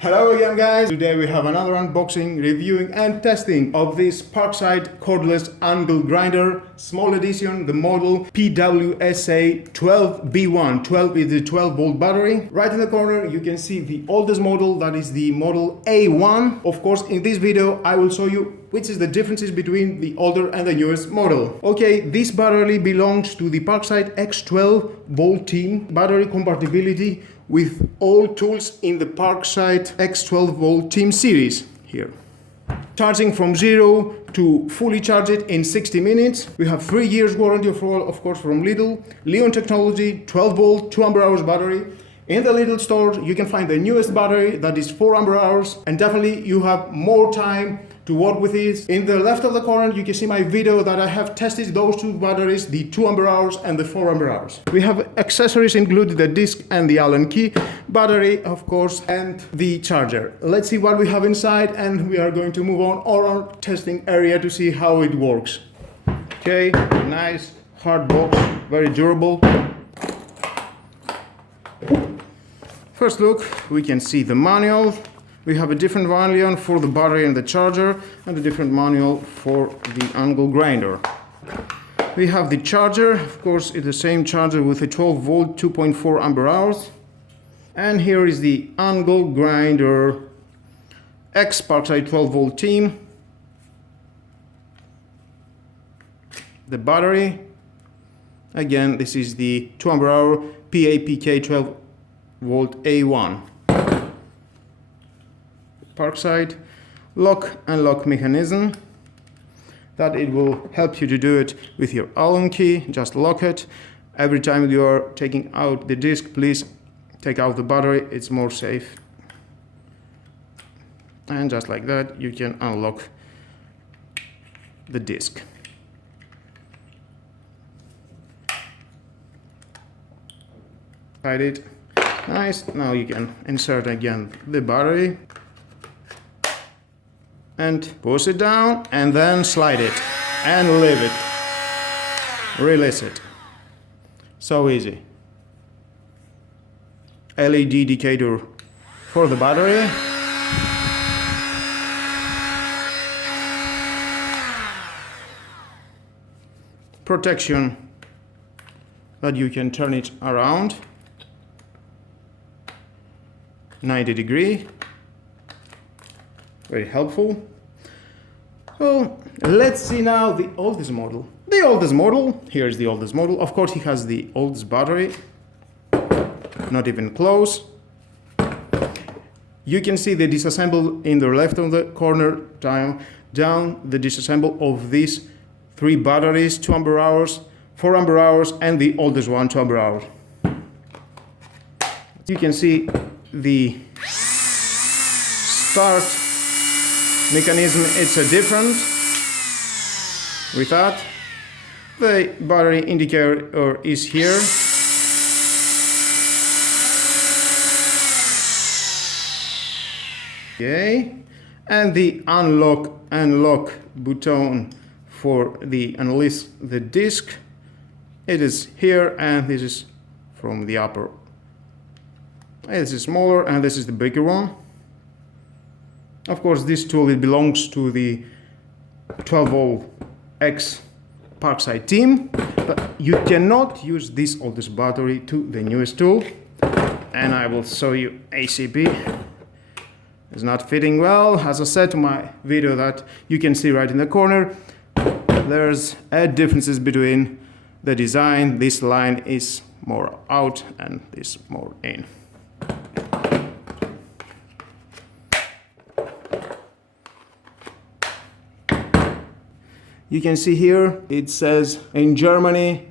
Hello again guys, today we have another unboxing, reviewing and testing of this Parkside Cordless Angle Grinder, small edition, the model PWSA 12B1. 12 is the 12 volt battery. Right in the corner you can see the oldest model, that is the model A1. Of course in this video I will show you which is the differences between the older and the newest model. Okay, this battery belongs to the Parkside X12 volt team. Battery compatibility with all tools in the Parkside X12 volt team series here. Charging from 0 to fully charge it in 60 minutes. We have 3 years warranty of course from Lidl. Leon technology, 12 volt, 2 ampere hours battery. In the Lidl store you can find the newest battery that is 4 ampere hours, and definitely you have more time to work with it. In the left of the corner you can see my video that I have tested those two batteries, the 2 ampere hours and the 4 ampere hours. We have accessories included, the disc and the Allen key, battery of course, and the charger. Let's see what we have inside, and we are going to move on our testing area to see how it works. Okay, nice hard box, very durable. First look, we can see the manual. We have a different manual for the battery and the charger, and a different manual for the angle grinder. We have the charger, of course it's the same charger with a 12 volt 2.4 ampere hours. And here is the angle grinder X Parkside 12 volt team. The battery, again this is the 2 ampere hour PAPK 12 volt A1. Parkside lock and lock mechanism, that it will help you to do it with your Allen key. Just lock it. Every time you are taking out the disc, please take out the battery, it's more safe. And just like that you can unlock the disc. Hide it. Nice. Now you can insert again the battery and push it down, and then slide it and leave it. Release it. So easy. LED indicator for the battery. Protection that you can turn it around 90 degrees. Very helpful. So let's see now the oldest model. The oldest model, here's the oldest model. Of course he has the oldest battery, not even close. You can see the disassemble in the left of the corner, down the disassemble of these 3 batteries, 2 ampere hours, 4 ampere hours, and the oldest one, 2 ampere hours. You can see the start mechanism, it's a different with that. The battery indicator is here. Okay, and the unlock and lock button for the unleash the disc, it is here, and this is from the upper. This is smaller and this is the bigger one. Of course this tool, it belongs to the 12 volt X Parkside team, but you cannot use this oldest battery to the newest tool, and I will show you ACB. It's not fitting well. As I said in my video that you can see right in the corner, there's differences between the design. This line is more out and this more in. You can see here it says in Germany,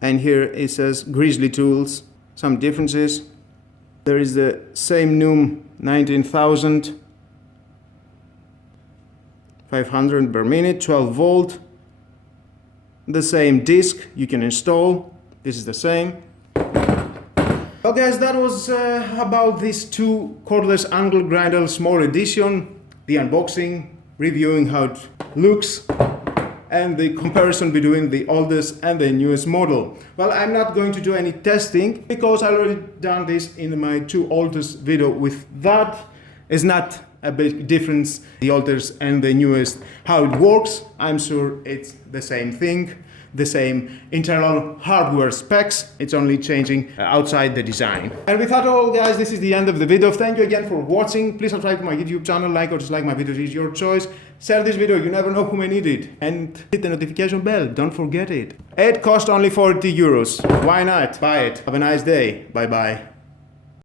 and here it says Grizzly Tools. Some differences. There is the same NUM 19,500 per minute, 12 volt. The same disc you can install. This is the same. Well guys, that was about these 2 cordless angle grinder small edition, the unboxing, reviewing how it looks, and the comparison between the oldest and the newest model. Well, I'm not going to do any testing because I already done this in my two oldest video with that. It's not a big difference, the oldest and the newest, how it works. I'm sure it's the same thing, the same internal hardware specs. It's only changing outside the design. And with that all, guys, this is the end of the video. Thank you again for watching. Please subscribe to my YouTube channel, like or dislike my videos, is your choice. Share this video, you never know who may need it. And hit the notification bell, don't forget it. It costs only 40 euros. Why not? Buy it. Have a nice day. Bye bye.